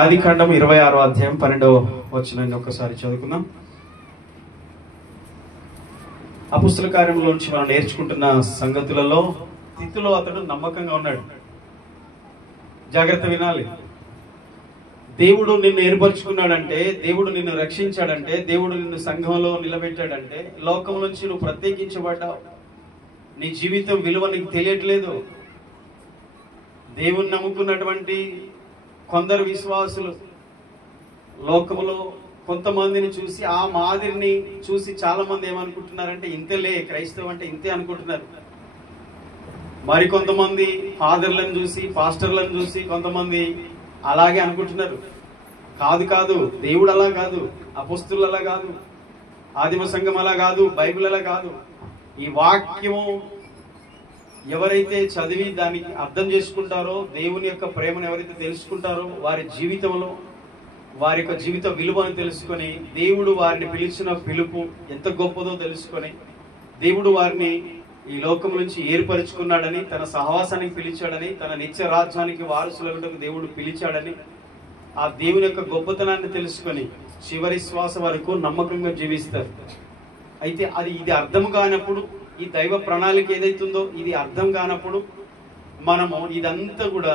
ఆదికాండం 26వ అధ్యాయం 12వ వచనాన్ని ఒక్కసారి చదువుకుందాం. అపొస్తలుల కార్యముల నుంచి మనం నేర్చుకుంటున్న సంగతులలో తితులో అతడు నమ్మకంగా ఉన్నాడు. జాగ్రత్త వినాలి. దేవుడు నిన్ను ఏర్పరచుకున్నాడంటే, దేవుడు నిన్ను రక్షించాడంటే, దేవుడు నిన్ను సంఘంలో నిలబెట్టాడంటే, లోకం నుంచి నువ్వు ప్రత్యేకించబడ్డావు. నీ జీవితం విలువ నీకు తెలియట్లేదు. దేవుణ్ణి నమ్ముకున్నటువంటి కొందరు విశ్వాసులు లోకములో కొంతమందిని చూసి, ఆ మాదిరిని చూసి చాలా మంది ఏమనుకుంటున్నారంటే, ఇంతేలే క్రైస్తవం అంటే ఇంతే అనుకుంటున్నారు. మరికొంతమంది ఫాదర్లను చూసి, పాస్టర్లను చూసి కొంతమంది అలాగే అనుకుంటున్నారు. కాదు కాదు, దేవుడు అలా కాదు, అపొస్తలులు అలా కాదు, ఆదిమ సంఘం అలా కాదు, బైబిల్ అలా కాదు. ఈ వాక్యము ఎవరైతే చదివి దానికి అర్థం చేసుకుంటారో, దేవుని యొక్క ప్రేమను ఎవరైతే తెలుసుకుంటారో, వారి జీవితంలో వారి యొక్క జీవిత విలువను తెలుసుకొని, దేవుడు వారిని పిలిచిన పిలుపు ఎంత గొప్పదో తెలుసుకొని, దేవుడు వారిని ఈ లోకం నుంచి ఏర్పరచుకున్నాడని, తన సహవాసానికి పిలిచాడని, తన నిత్య రాజ్యానికి వారసులకు దేవుడు పిలిచాడని, ఆ దేవుని యొక్క గొప్పతనాన్ని తెలుసుకొని చివరి శ్వాస వరకు నమ్మకంగా జీవిస్తారు. అయితే ఇది అర్థం కానప్పుడు, ఈ దైవ ప్రణాళిక ఏదైతుందో ఇది అర్థం కానప్పుడు మనము ఇదంతా కూడా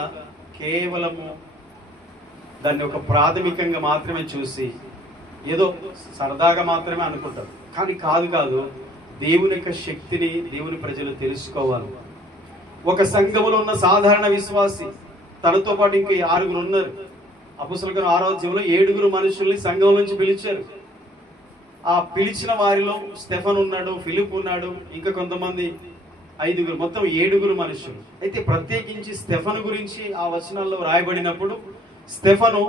కేవలము దాన్ని ఒక ప్రాథమికంగా మాత్రమే చూసి ఏదో సరదాగా మాత్రమే అనుకుంటారు. కానీ కాదు, దేవుని యొక్క శక్తిని దేవుని ప్రజలు తెలుసుకోవాలి. ఒక సంఘములో ఉన్న సాధారణ విశ్వాసి తనతో పాటు ఇంకా 6 ఉన్నారు. అపొస్తలుల 6వ అధ్యాయంలో 7 మనుషుల్ని సంఘం నుంచి పిలిచారు. ఆ పిలిచిన వారిలో స్టెఫన్ ఉన్నాడు, ఫిలిప్ ఉన్నాడు, ఇంకా కొంతమంది 5, మొత్తం 7 మనుషులు. అయితే ప్రత్యేకించి స్టెఫన్ గురించి ఆ వచనాల్లో రాయబడినప్పుడు, స్టెఫను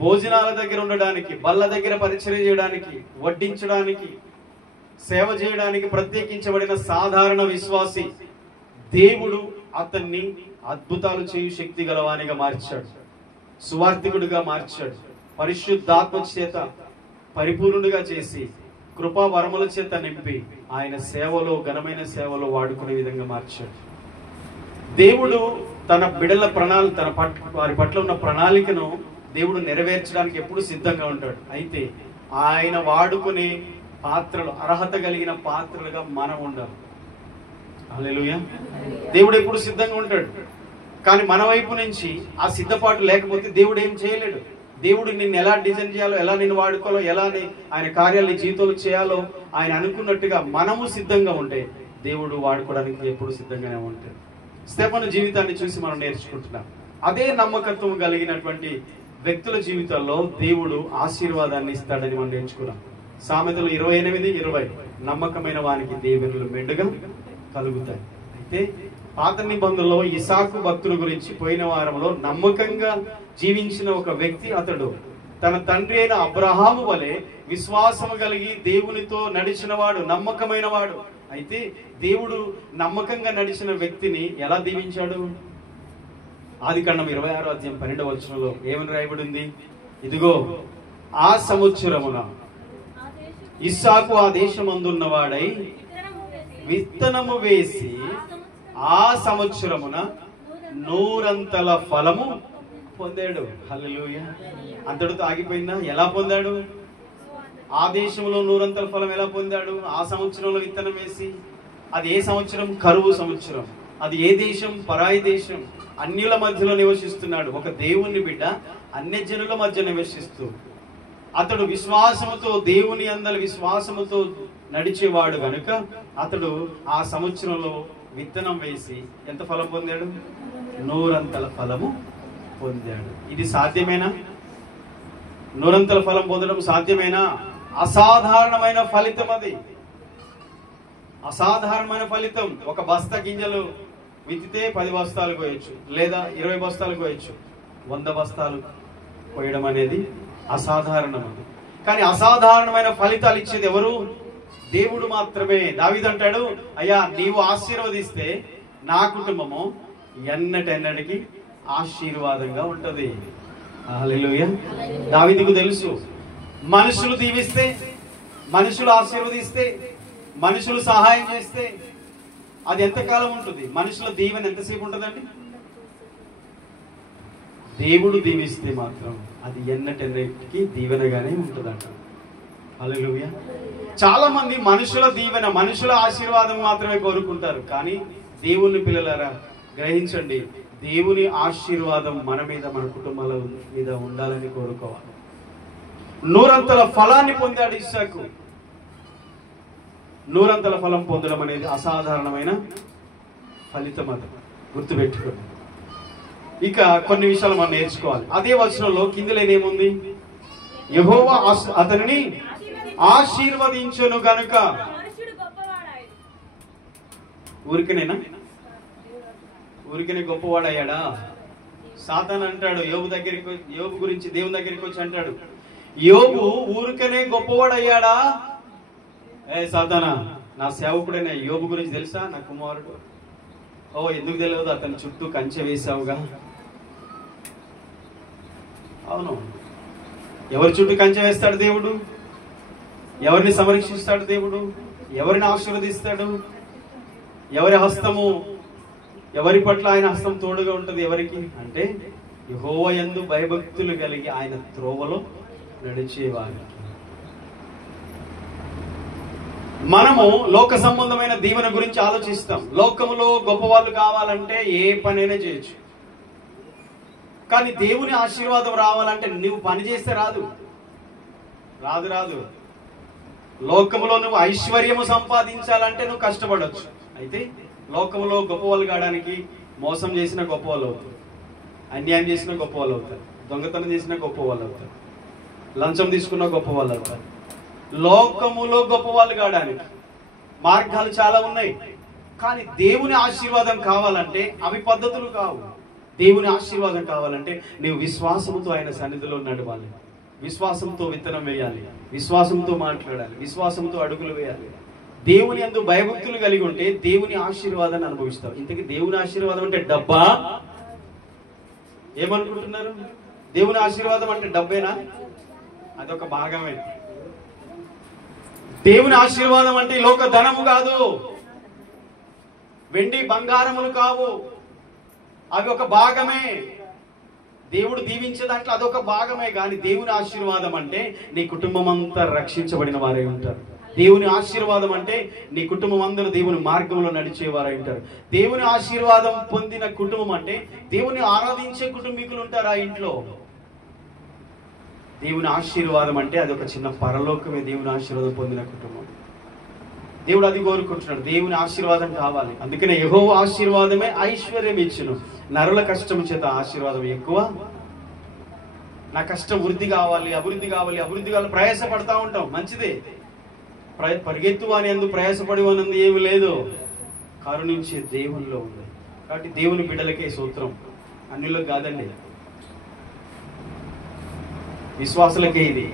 భోజనాల దగ్గర ఉండడానికి, బల్ల దగ్గర పరిచర్య చేయడానికి, వడ్డించడానికి, సేవ చేయడానికి ప్రత్యేకించబడిన సాధారణ విశ్వాసి. దేవుడు అతన్ని అద్భుతాలు చేయు శక్తి గలవానిగా మార్చాడు, సువార్థికుడిగా మార్చాడు, పరిశుద్ధాత్మ చేత పరిపూర్ణుడిగా చేసి, కృపా వరముల చేత నింపి ఆయన సేవలో, ఘనమైన సేవలో వాడుకునే విధంగా మార్చాడు. దేవుడు తన బిడ్డల వారి పట్ల ఉన్న ప్రణాళికను దేవుడు నెరవేర్చడానికి ఎప్పుడు సిద్ధంగా ఉంటాడు. అయితే ఆయన వాడుకునే పాత్రలు, అర్హత కలిగిన పాత్రలుగా మనం ఉండాలి. హల్లెలూయా. దేవుడు ఎప్పుడు సిద్ధంగా ఉంటాడు. కానీ మన వైపు నుంచి ఆ సిద్ధపాటు లేకపోతే దేవుడు ఏం చేయలేడు. దేవుడు నిన్ను ఎలా డిజైన్ చేయాలో, ఎలా నిన్ను వాడుకోవాలో, ఎలా ఆయన కార్యాలని జీవితంలో చేయాలో ఆయన అనుకున్నట్టుగా మనము సిద్ధంగా ఉంటే దేవుడు వాడుకోవడానికి ఎప్పుడు సిద్ధంగానే ఉంటాడు. స్టెఫను జీవితాన్ని చూసి మనం నేర్చుకుంటున్నాం. అదే నమ్మకత్వం కలిగినటువంటి వ్యక్తుల జీవితాల్లో దేవుడు ఆశీర్వాదాన్ని ఇస్తాడని మనం నేర్చుకున్నాం. సామెతలు 28:20 నమ్మకమైన వానికి దీవెనలు మెండుగా కలుగుతాయి. అయితే పాత నిబంధనలో ఇసాకు భక్తుల గురించి పోయిన వారంలో నమ్మకంగా జీవించిన ఒక వ్యక్తి అతడు. తన తండ్రి అయిన అబ్రహాము వలె విశ్వాసము కలిగి దేవునితో నడిచిన వాడు, నమ్మకమైన వాడు. అయితే దేవుడు నమ్మకంగా నడిచిన వ్యక్తిని ఎలా దీవించాడు? ఆదికాండం 26వ అధ్యాయం 12వ వచనంలో ఏమని రాయబడింది? ఇదిగో ఆ సంవత్సరమున ఇస్సాకు ఆ దేశమందున్నవాడై విత్తనము వేసి ఆ సంవత్సరమున 100 ఫలము పొందాడు. హల్లెలూయా. అంతటితో ఆగిపోయిందా? ఎలా పొందాడు? ఆ దేశంలో 100 ఫలం ఎలా పొందాడు? ఆ సంవత్సరంలో విత్తనం వేసి. అది ఏ సంవత్సరం? కరువు సంవత్సరం. అది ఏ దేశం? పరాయి దేశం. అన్యుల మధ్యలో నివసిస్తున్నాడు. ఒక దేవుని బిడ్డ అన్యజనుల మధ్య నివసిస్తూ అతడు విశ్వాసముతో, దేవుని అందల విశ్వాసముతో నడిచేవాడు గనుక అతడు ఆ సంవత్సరంలో విత్తనం వేసి ఎంత ఫలం పొందాడు? 100 ఫలము పొందాడు. ఇది సాధ్యమేనా? 100 ఫలం పొందడం సాధ్యమేనా? అసాధారణమైన ఫలితం. అది అసాధారణమైన ఫలితం. ఒక బస్తా గింజలు విత్తితే 10 బస్తాలు కోయొచ్చు, లేదా 20 బస్తాలు కోయొచ్చు. 100 బస్తాలు కోయడం అనేది అసాధారణం. కానీ అసాధారణమైన ఫలితాలు ఇచ్చేది ఎవరు? దేవుడు మాత్రమే. దావీదు అంటాడు, అయ్యా నీవు ఆశీర్వదిస్తే నా కుటుంబము ఎన్నటెన్నటికి ఆశీర్వాదంగా ఉంటది. హల్లెలూయా. దావీదుకు తెలుసు, మనుషులు దీవిస్తే, మనుషులు ఆశీర్వదిస్తే, మనుషులు సహాయం చేస్తే అది ఎంతకాలం ఉంటుంది? మనుషుల దీవెన ఎంతసేపు ఉంటుందండి? దేవుడు దీవిస్తే మాత్రం అది ఎన్నటెన్నటికి దీవెనగానే ఉంటుందంట. హల్లెలూయా. చాలా మంది మనుషుల దీవెన, మనుషుల ఆశీర్వాదం మాత్రమే కోరుకుంటారు. కానీ దేవుని పిల్లలారా గ్రహించండి, దేవుని ఆశీర్వాదం మన మీద, మన కుటుంబాల మీద ఉండాలని కోరుకోవాలి. 100 ఫలాన్ని పొందాడు ఇస్సాకు. 100 ఫలం పొందడం అనేది అసాధారణమైన ఫలితం. అది గుర్తుపెట్టుకోండి. ఇక కొన్ని విషయాలు మనం నేర్చుకోవాలి. అదే వచనంలో కిందలో ఏముంది? యెహోవా అతనిని ఆశీర్వదించును గనుక. ఊరికనేనా? ఊరికనే గొప్పవాడయ్యాడా? సాతాను అంటాడు యోబు గురించి, దేవుని దగ్గరికి వచ్చి అంటాడు, యోబు ఊరికనే గొప్పవాడయ్యాడా? సాతానా, నా సేవకుడైన యోబు గురించి తెలుసా? నా కుమారుడు. ఓ, ఎందుకు తెలియదు? అతని చుట్టూ కంచె వేసావుగా. అవును, ఎవరి చుట్టూ కంచె వేస్తాడు దేవుడు? ఎవరిని సంరక్షిస్తాడు దేవుడు? ఎవరిని ఆశీర్వదిస్తాడు? ఎవరి హస్తము, ఎవరి పట్ల ఆయన హస్తం తోడుగా ఉంటుంది? ఎవరికి అంటే యెహోవా యందు భయభక్తులు కలిగి ఆయన త్రోవలో నడిచేవారికి. మనము లోక సంబంధమైన దీవెన గురించి ఆలోచిస్తాం. లోకములో గొప్పవాళ్ళు కావాలంటే ఏ పనైనా చేయొచ్చు. కానీ దేవుని ఆశీర్వాదం రావాలంటే నువ్వు పని చేస్తే రాదు. లోకములో నువ్వు ఐశ్వర్యము సంపాదించాలంటే నువ్వు కష్టపడవచ్చు. అయితే లోకములో గొప్పవాళ్ళు కావడానికి మోసం చేసిన గొప్పవాళ్ళు అవుతారు, అన్యాయం చేసిన గొప్పవాళ్ళు అవుతారు, దొంగతనం చేసిన గొప్పవాళ్ళు అవుతారు, లంచం తీసుకున్న గొప్పవాళ్ళు అవుతారు. లోకములో గొప్పవాళ్ళు కావడానికి మార్గాలు చాలా ఉన్నాయి. కానీ దేవుని ఆశీర్వాదం కావాలంటే అవి పద్ధతులు కావు. దేవుని ఆశీర్వాదం కావాలంటే నీవు విశ్వాసంతో ఆయన సన్నిధిలో నడవాలి, విశ్వాసంతో విత్తనం వేయాలి, విశ్వాసంతో మాట్లాడాలి, విశ్వాసంతో అడుగులు వేయాలి. దేవుని యందు భయభక్తులు కలిగి ఉంటే దేవుని ఆశీర్వాదాన్ని అనుభవిస్తావు. ఇంతకీ దేవుని ఆశీర్వాదం అంటే డబ్బా? ఏమనుకుంటున్నారు? దేవుని ఆశీర్వాదం అంటే డబ్బేనా? అదొక భాగమే. దేవుని ఆశీర్వాదం అంటే లోక ధనము కాదు, వెండి బంగారములు కావు, అవి ఒక భాగమే. దేవుడు దీవించే దాంట్లో అదొక భాగమే. కానీ దేవుని ఆశీర్వాదం అంటే నీ కుటుంబం అంతా రక్షించబడిన వారే ఉంటారు. దేవుని ఆశీర్వాదం అంటే నీ కుటుంబం అందరూ దేవుని మార్గంలో నడిచేవారై ఉంటారు. దేవుని ఆశీర్వాదం పొందిన కుటుంబం అంటే దేవుని ఆరాధించే కుటుంబీకులు ఉంటారు ఆ ఇంట్లో. దేవుని ఆశీర్వాదం అంటే అది ఒక చిన్న పరలోకమే. దేవుని ఆశీర్వాదం పొందిన కుటుంబం, దేవుడు అది కోరుకుంటున్నాడు. దేవుని ఆశీర్వాదం కావాలి. అందుకనే యెహోవా ఆశీర్వాదమే ఐశ్వర్యం ఇచ్చును, నరుల కష్టం చేత ఆశీర్వాదం ఎక్కువ. నా కష్టం వృద్ధి కావాలి, అభివృద్ధి కావాలి, అభివృద్ధి కావాలి, ప్రయాసపడతా ఉంటాం, మంచిదే. పరిగెత్తు అని ఎందుకు ప్రయాసపడి అన్నది ఏమి లేదు, కరుణించే దేవునిలో ఉంది. కాబట్టి దేవుని బిడ్డలకే సూత్రం, అన్నిలో కాదండి. విశ్వాసులకే ఇది,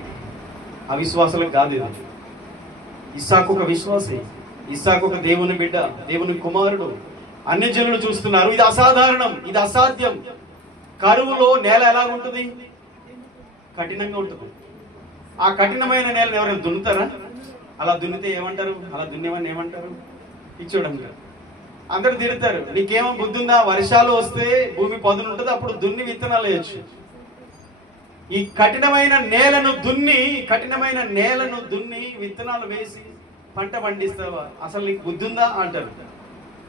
అవిశ్వాసులకు కాదు ఇది. ఇస్సాకు ఒక విశ్వాసి, ఇస్సాకు ఒక దేవుని బిడ్డ, దేవుని కుమారుడు. అన్ని జనులు చూస్తున్నారు, ఇది అసాధారణం, ఇది అసాధ్యం. కరువులో నేల ఎలా ఉంటుంది? కఠినంగా ఉంటుంది. ఆ కఠినమైన నేలను ఎవరైనా దున్నుతారా? అలా దున్నితే ఏమంటారు? అలా దున్నేమని ఏమంటారు? పిచ్చోడు అంటారు. అందరు తిడతారు. నీకేమో బుద్ధి ఉందా? వర్షాలు వస్తే భూమి పదును ఉంటుంది, అప్పుడు దున్ని విత్తనాలు వేయచ్చు. ఈ కఠినమైన నేలను దున్ని విత్తనాలు వేసి పంట పండిస్తావా? అసలు నీకు బుద్ధి ఉందా అంటారు.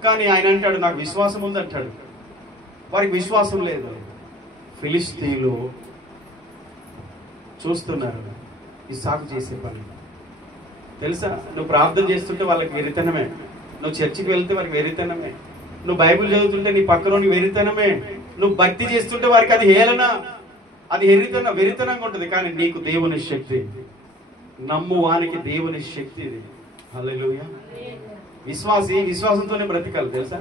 కానీ ఆయన అంటాడు, నాకు విశ్వాసం ఉంది అంటాడు. వారికి విశ్వాసం లేదు. ఫిలిష్తీయులు చూస్తున్నారు ఇస్సాకు చేసే పని. తెలుసా? నువ్వు ప్రార్థన చేస్తుంటే వాళ్ళకి వెరితనమే, నువ్వు చర్చికి వెళ్తే వారికి వెరితనమే, నువ్వు బైబిల్ చదువుతుంటే నీ పక్కనోని వెరితనమే, నువ్వు భక్తి చేస్తుంటే వారికి అది హేళన, అది వెరితనంగా ఉంటుంది. కానీ నీకు దేవుని శక్తి, నమ్ము వానికి దేవుని శక్తి ఇది. హల్లెలూయా. విశ్వాసంతోనే బ్రతికాలి. తెలుసా?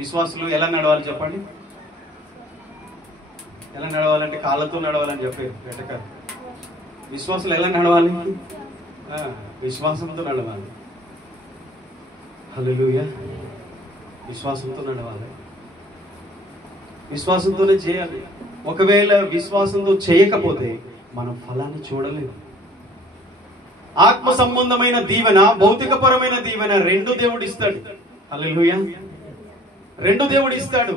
విశ్వాసులు ఎలా నడవాలి చెప్పండి? ఎలా నడవాలంటే కాళ్ళతో నడవాలని చెప్పారు వెటకారు. విశ్వాసులు ఎలా నడవాలి? విశ్వాసంతో నడవాలి. హల్లెలూయా. విశ్వాసంతో నడవాలి, విశ్వాసంతోనే చేయాలి. ఒకవేళ విశ్వాసంతో చేయకపోతే మనం ఫలాన్ని చూడలేము. ఆత్మ సంబంధమైన దీవెన, భౌతికపరమైన దీవెన రెండు దేవుడు ఇస్తాడు. హల్లెలూయా. రెండు దేవుడు ఇస్తాడు.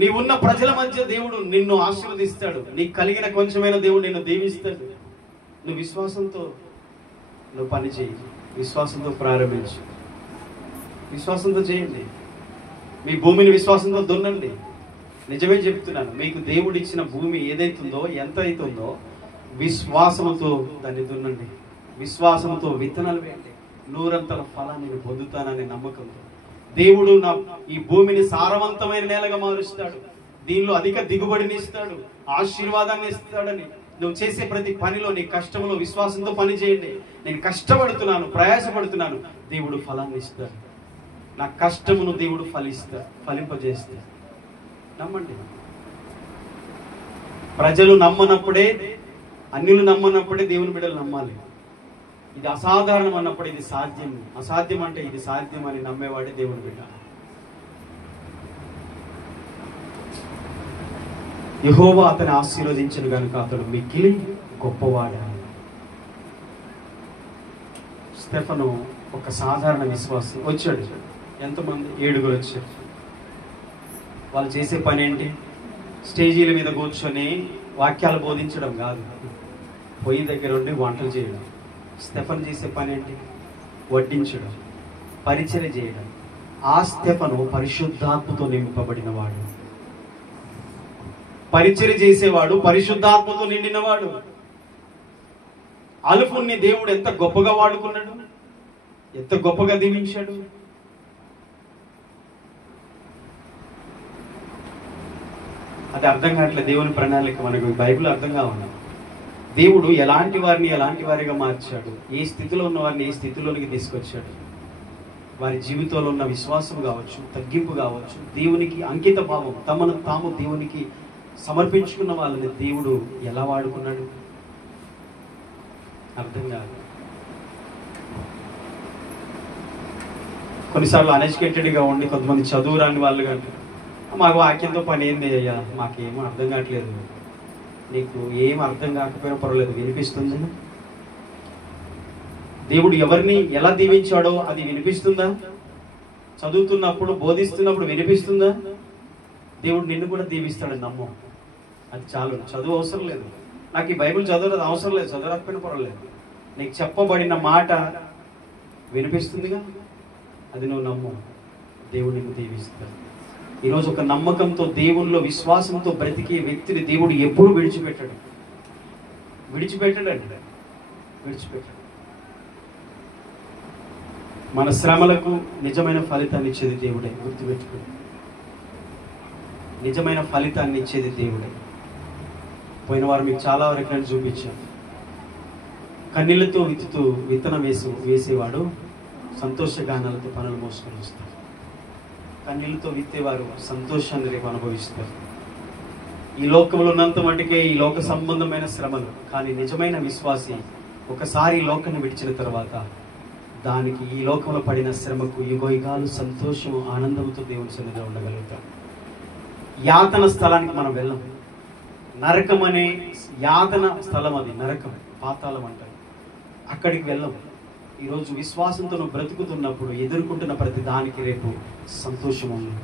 నీవున్న ప్రజల మధ్య దేవుడు నిన్ను ఆశీర్వదిస్తాడు. నీకు కలిగిన కొంచెమైన దేవుడు నిన్ను దీవిస్తాడు. నువ్వు విశ్వాసంతో నువ్వు పని చేయి, విశ్వాసంతో ప్రారంభించు, విశ్వాసంతో చేయండి. మీ భూమిని విశ్వాసంతో దున్నండి. నిజమే చెప్తున్నాను, మీకు దేవుడు ఇచ్చిన భూమి ఏదైతుందో, ఎంత అవుతుందో, విశ్వాసంతో దాన్ని దున్నండి, విశ్వాసంతో విత్తనాలు వేయండి. 100 ఫలాన్ని నేను పొందుతాననే నమ్మకంతో దేవుడు ఈ భూమిని సారవంతమైన నేలగా మారుస్తాడు. దీనిలో అధిక దిగుబడిని ఇస్తాడు, ఆశీర్వాదాన్ని ఇస్తాడని. నువ్వు చేసే ప్రతి పనిలో, నీ కష్టంలో విశ్వాసంతో పని చేయండి. నేను కష్టపడుతున్నాను, ప్రయాసపడుతున్నాను, దేవుడు ఫలాన్ని ఇస్తాడు. నా కష్టమును దేవుడు ఫలింపజేస్తాడు. నమ్మండి. ప్రజలు నమ్మనప్పుడే, అన్యులు నమ్మనప్పుడే దేవుని బిడ్డలు నమ్మాలి. ఇది అసాధారణం అన్నప్పుడు ఇది సాధ్యం, అసాధ్యం అంటే ఇది సాధ్యం అని నమ్మేవాడే దేవుని బిడ్డ. యెహోవా అతని ఆశీర్వదించను గనుక అతడు మిక్కిలి గొప్పవాడు. స్టెఫను ఒక సాధారణ విశ్వాసం. వచ్చాడు. ఎంతమంది? 7 వచ్చారు. వాళ్ళు చేసే పని ఏంటి? స్టేజీల మీద కూర్చొని వాక్యాలు బోధించడం కాదు, పొయ్యి దగ్గర ఉండి వంటలు చేయడం. స్టెఫను చేసే పని ఏంటి? వడ్డించడం, పరిచర్య చేయడం. ఆ స్టెఫను పరిశుద్ధాత్మతో నింపబడిన వాడు, పరిచర్య చేసేవాడు, పరిశుద్ధాత్మతో నిండినవాడు. అలుపుని దేవుడు ఎంత గొప్పగా వాడుకున్నాడు, ఎంత గొప్పగా దీవించాడు. అది అర్థం కావట్లేదు. దేవుని ప్రణాళిక మనకు బైబిల్ అర్థం కావాలి. దేవుడు ఎలాంటి వారిని ఎలాంటి వారిగా మార్చాడు, ఏ స్థితిలో ఉన్న వారిని ఏ స్థితిలోనికి తీసుకొచ్చాడు. వారి జీవితంలో ఉన్న విశ్వాసం కావచ్చు, తగ్గింపు కావచ్చు, దేవునికి అంకిత భావం, తమను తాము దేవునికి సమర్పించుకున్న వాళ్ళని దేవుడు ఎలా వాడుకున్నాడు అర్థం కాదు. కొన్నిసార్లు అన్ఎడ్యుకేటెడ్గా ఉండి కొంతమంది చదువు రాని వాళ్ళు కంటే, మాకు వాక్యంతో పని ఏంది అయ్యా, మాకేమో అర్థం కావట్లేదు. నీకు ఏం అర్థం కాకపోయినా పర్వాలేదు, వినిపిస్తుంది. దేవుడు ఎవరిని ఎలా దీవించాడో అది వినిపిస్తుందా? చదువుతున్నప్పుడు, బోధిస్తున్నప్పుడు వినిపిస్తుందా? దేవుడు నిన్ను కూడా దీవిస్తాడని నమ్ము. అది చాలు. చదువు అవసరం లేదు. నాకు ఈ బైబిల్ చదవలేదు అవసరం లేదు, చదవకపోయినా పర్వాలేదు. నీకు చెప్పబడిన మాట వినిపిస్తుందిగా, అది నువ్వు నమ్ము. దేవుడు నిన్ను దీవిస్తాడు. ఈరోజు ఒక నమ్మకంతో, దేవునిలో విశ్వాసంతో బ్రతికే వ్యక్తిని దేవుడు ఎప్పుడు విడిచిపెట్టాడు. మన శ్రమలకు నిజమైన ఫలితాన్ని ఇచ్చేది దేవుడే. గుర్తుపెట్టుకో, నిజమైన ఫలితాన్ని ఇచ్చేది దేవుడే. పోయిన వారు మీకు చాలా వరకు చూపించాను. కన్నీళ్లతో విత్తనం వేసేవాడు సంతోషగానాలతో పనులు మోసుకొని వస్తారు. కన్నీళ్లతో విత్తేవారు సంతోషాన్ని రేపు అనుభవిస్తారు. ఈ లోకంలో ఉన్నంత మటుకే ఈ లోక సంబంధమైన శ్రమలు. కానీ నిజమైన విశ్వాసి ఒకసారి ఈ లోకాన్ని విడిచిన తర్వాత దానికి, ఈ లోకంలో పడిన శ్రమకు యుగయుగాలు సంతోషము, ఆనందంతో దేవుని సన్నిధిలో ఉండగలుగుతాం. యాతన స్థలానికి మనం వెళ్ళం. నరకం అనే యాతన స్థలం, అది నరకం, పాతాళం అంటారు. అక్కడికి వెళ్ళం. ఈరోజు విశ్వాసంతో నువ్వు బ్రతుకుతున్నప్పుడు ఎదుర్కొంటున్న ప్రతి దానికి రేపు సంతోషం ఉంది.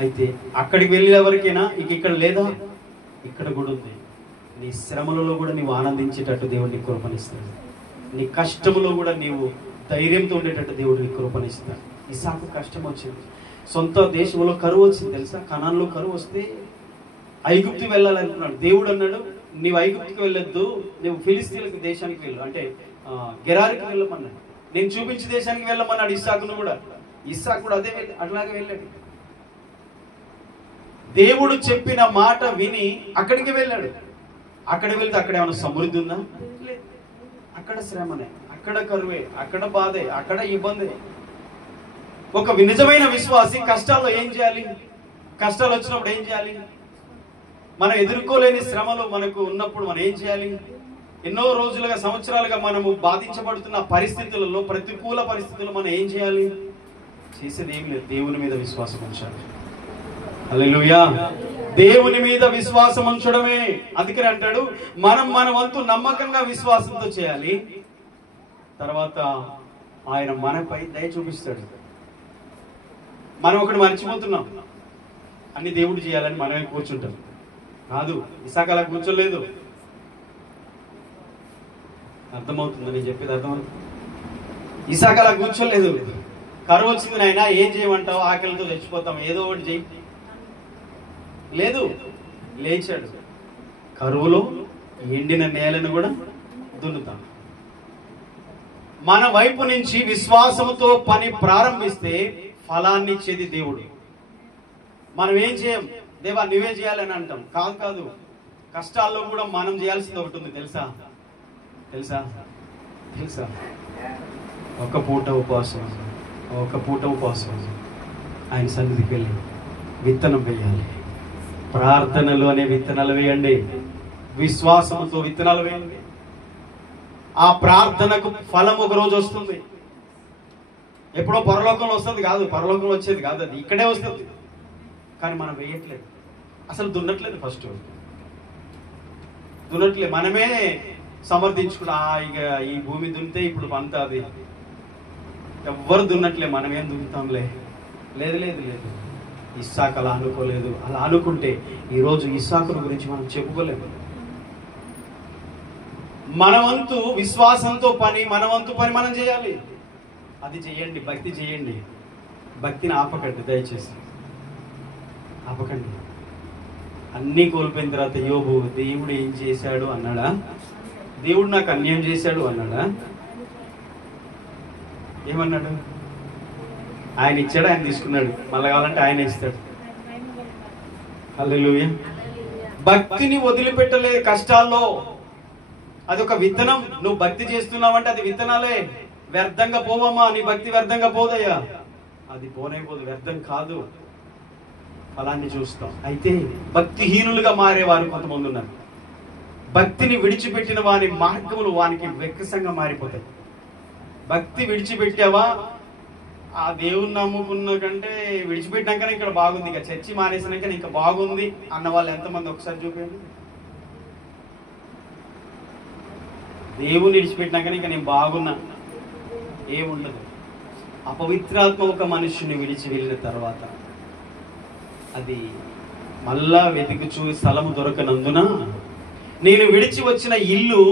అయితే అక్కడికి వెళ్ళేవరకైనా ఇక్కడ లేదా? ఇక్కడ కూడా ఉంది. నీ శ్రమలలో కూడా నీవు ఆనందించేటట్టు దేవుడు నీకు కృపనిస్తాడు. నీ కష్టములో కూడా నీవు ధైర్యంతో ఉండేటట్టు దేవుడు నీకు కృపనిస్తాడు. ఇస్సాకు కష్టం వచ్చింది, సొంత దేశంలో కరువు వచ్చింది తెలుసా. కనాన్లో కరువు వస్తే ఐగుప్తు వెళ్ళాలనుకున్నాడు. దేవుడు అన్నాడు, నీవు ఐగుప్తుకి వెళ్ళొద్దు, నువ్వు ఫిలిస్తీన్ల దేశానికి వెళ్ళు, అంటే గెరారికి వెళ్ళమన్నాడు. నేను చూపించే దేశానికి వెళ్ళమన్నాడు ఇస్సాకును కూడా. ఇస్సాకు కూడా అట్లాగే వెళ్ళాడు. దేవుడు చెప్పిన మాట విని అక్కడికి వెళ్ళాడు. అక్కడ వెళ్తే అక్కడ ఏమైనా సమృద్ధి ఉందా? అక్కడ శ్రమనే, అక్కడ కరువే, అక్కడ బాధే, అక్కడ ఇబ్బంది. ఒక నిజమైన విశ్వాసి కష్టాల్లో ఏం చేయాలి? కష్టాలు వచ్చినప్పుడు ఏం చేయాలి? మనం ఎదుర్కోలేని శ్రమలు మనకు ఉన్నప్పుడు మనం ఏం చేయాలి? ఎన్నో రోజులుగా, సంవత్సరాలుగా మనము బాధించబడుతున్న పరిస్థితులలో, ప్రతికూల పరిస్థితుల్లో మనం ఏం చేయాలి? చేసేది ఏం లేదు, దేవుని మీద విశ్వాసం ఉంచాలి. హల్లెలూయా. దేవుని మీద విశ్వాసం ఉంచడమే. అందుకని అంటాడు, మనం మన వంతు నమ్మకంగా విశ్వాసంతో చేయాలి. తర్వాత ఆయన మనపై దయ చూపిస్తాడు. మనం ఒకటి మర్చిపోతున్నాం, అన్ని దేవుడు చేయాలని మనమే కూర్చుంటాం. కాదు, ఇసాకు అలా కూర్చోలేదు. అర్థమవుతుంది నేను చెప్పేది? అర్థమవుతుంది. ఇసాకు అలా కూర్చోలేదు. కరువు వచ్చింది నాయనా, ఏం చేయమంటావు, ఆకలితో చచ్చిపోతాం, ఏదో ఒకటి చెయ్యి. లేదు, లేచాడు. కరువులో ఎండిన నేలను కూడా దున్నుతాం. మన వైపు నుంచి విశ్వాసంతో పని ప్రారంభిస్తే ఫలాన్ని ఇచ్చేది దేవుడు. మనం ఏం చేయం, దేవా నువ్వే చేయాలని అంటాం. కాదు కాదు, కష్టాల్లో కూడా మనం చేయాల్సింది ఒకటి ఉంది. తెలుసా తెలుసా తెలుసా ఒక పూట ఉపవాసం, ఆయన సన్నిధికి వెళ్ళి విత్తనం వేయాలి. ప్రార్థనలు అనే విత్తనాలు వేయండి, విశ్వాసంతో విత్తనాలు వేయండి. ఆ ప్రార్థనకు ఫలం ఒక రోజు వస్తుంది. ఎప్పుడో పరలోకంలో వస్తుంది కాదు, పరలోకంలో వచ్చేది కాదు, అది ఇక్కడే వస్తుంది. కానీ మనం వేయట్లేదు, అసలు దున్నట్లేదు. ఫస్ట్ దున్నట్లేదు, మనమే సమర్థించుకున్నా ఇక ఈ భూమి దున్నితే ఇప్పుడు పంట అది. ఎవ్వరు దున్నట్లే, మనమేం దున్నుతాంలే. లేదు లేదు లేదు, ఇస్సాకు అలా అనుకోలేదు. అలా అనుకుంటే ఈరోజు ఇస్సాకును గురించి మనం చెప్పుకోలేము. మన వంతు విశ్వాసంతో పని, మన వంతు పని మనం చేయాలి. అది చేయండి, భక్తి చేయండి. భక్తిని ఆపకండి, దయచేసి ఆపకండి. అన్నీ కోల్పోయిన తర్వాత యోబు దేవుడు ఏం చేశాడు అన్నాడా? దేవుడు నాకు అన్యాయం చేశాడు అన్నాడా? ఏమన్నాడు? ఆయన ఇచ్చాడు, ఆయన తీసుకున్నాడు, మళ్ళీ కావాలంటే ఆయన ఇస్తాడు. హల్లెలూయా. భక్తిని వదిలిపెట్టలేదు కష్టాల్లో. అదొక విత్తనం. నువ్వు భక్తి చేస్తున్నావంటే అది విత్తనాలే. వ్యర్థంగా పోవమ్మా, నీ భక్తి వ్యర్థంగా పోదయ్యా. అది పోనే పోదు, వ్యర్థం కాదు. ఫలాన్ని చూస్తాం. అయితే భక్తిహీనులుగా మారేవారు కొంతమంది ఉన్నారు. భక్తిని విడిచిపెట్టిన వారి మార్గములు వానికి వెక్కసంగా మారిపోతాయి. భక్తి విడిచిపెట్టావా, ఆ దేవుని నమ్ముకున్న కంటే విడిచిపెట్టినాకనే ఇక్కడ బాగుంది, ఇక చర్చి మానేసినాక ఇంకా బాగుంది అన్న వాళ్ళు ఎంతమంది ఒకసారి చూపించండి. దేవుని విడిచిపెట్టినాకనే ఇంకా నేను బాగున్నా ఏముండదు. అపవిత్రాత్మ ఒక మనుషుని విడిచి వెళ్ళిన తర్వాత అది మళ్ళా వెతుకుచూ స్థలము దొరకనందున నేను విడిచి వచ్చిన ఇల్లు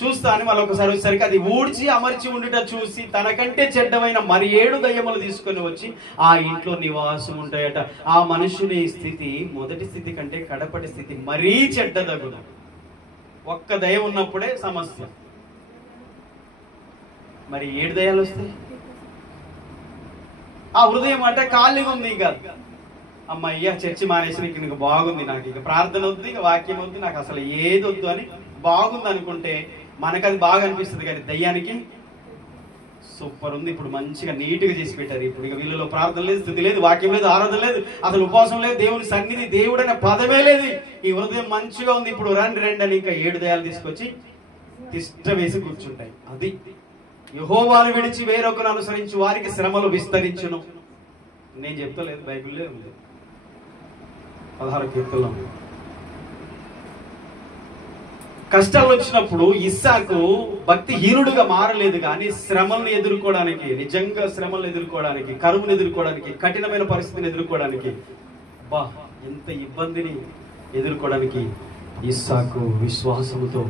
చూస్తా అని మళ్ళీ ఒకసారి వచ్చేసరికి అది ఊడ్చి అమర్చి ఉండుట చూసి తనకంటే చెడ్డమైన మరి 7 దయ్యములు తీసుకొని వచ్చి ఆ ఇంట్లో నివాసం ఉంటాయట. ఆ మనుషుని స్థితి మొదటి స్థితి కంటే కడపటి స్థితి మరీ చెడ్డదగును. ఒక్క దయ ఉన్నప్పుడే సమస్య, మరి 7 దయాలు వస్తాయి. ఆ హృదయం అంటే ఖాళీగా ఉంది. ఇక అమ్మయ్య చర్చి మానేసి నీకు బాగుంది, నాకు ఇక ప్రార్థన వద్దు, ఇక వాక్యం వద్దు, నాకు అసలు ఏది వద్దు అని బాగుంది అనుకుంటే మనకు అది బాగా అనిపిస్తుంది. కానీ దయ్యానికి సూపర్ ఉంది, ఇప్పుడు మంచిగా నీట్గా చేసి పెట్టారు. ఇప్పుడు ఇక వీళ్ళలో ప్రార్థన లేదు, స్థితి లేదు, వాక్యం లేదు, ఆరాధన లేదు, అసలు ఉపవాసం లేదు, దేవుని సన్నిధి, దేవుడు అనే పదమే లేదు. ఈ హృదయం మంచిగా ఉంది, ఇప్పుడు రండి అని ఇంకా 7 దయాలు తీసుకొచ్చి తిష్ట వేసి కూర్చుంటాయి. అది యెహోవాను విడిచి వేరొకరు అనుసరించి వారికి శ్రమలు విస్తరించును. నేను చెప్తలేదు, బైబిల్లో ఉంది. 16 కీర్తనలో కష్టాలు వచ్చినప్పుడు ఇస్సాకు భక్తిహీనుడుగా మారలేదు, కానీ శ్రమలను ఎదుర్కోవడానికి, నిజంగా శ్రమలను ఎదుర్కోవడానికి, కరువును ఎదుర్కోవడానికి, కఠినమైన పరిస్థితిని ఎదుర్కోవడానికి, ఎంత ఇబ్బందిని ఎదుర్కోవడానికి ఇస్సాకు విశ్వాసముతో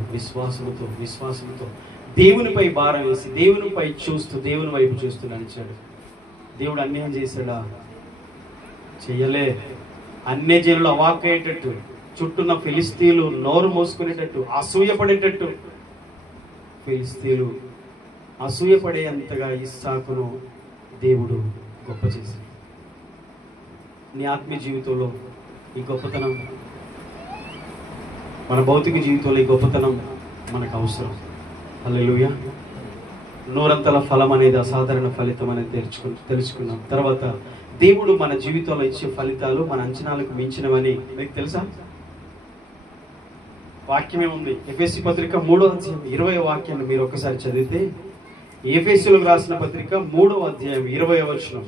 దేవునిపై భారం వేసి, దేవునిపై చూస్తూ, దేవుని వైపు చూస్తూ నడిచాడు. దేవుడు అన్యాయం చేశాడా? చెయ్యలే. అన్య జనులు అవాక్కయ్యేటట్టు, చుట్టూన్న ఫిలిస్తీన్లు నోరు మోసుకునేటట్టు, అసూయపడేటట్టు, ఫిలిస్తీన్లు అసూయపడేంతగా ఇస్సాకును దేవుడు గొప్ప చేశాడు. నీ ఆత్మీయ జీవితంలో ఈ గొప్పతనం, మన భౌతిక జీవితంలో ఈ గొప్పతనం మనకు అవసరం. హల్లెలూయా. నూరంతల ఫలం అనేది అసాధారణ ఫలితం అనేది తెలుసుకున్నాం. తర్వాత దేవుడు మన జీవితంలో ఇచ్చే ఫలితాలు మన అంచనాలకు మించినవని మీకు తెలుసా? వాక్యమే ఉంది. ఎఫెసీ పత్రిక 3వ అధ్యాయం 20వ వాక్యాన్ని మీరు ఒకసారి చదివితే, ఎఫెసీయులకు రాసిన పత్రిక 3వ అధ్యాయం 20వ వచనం.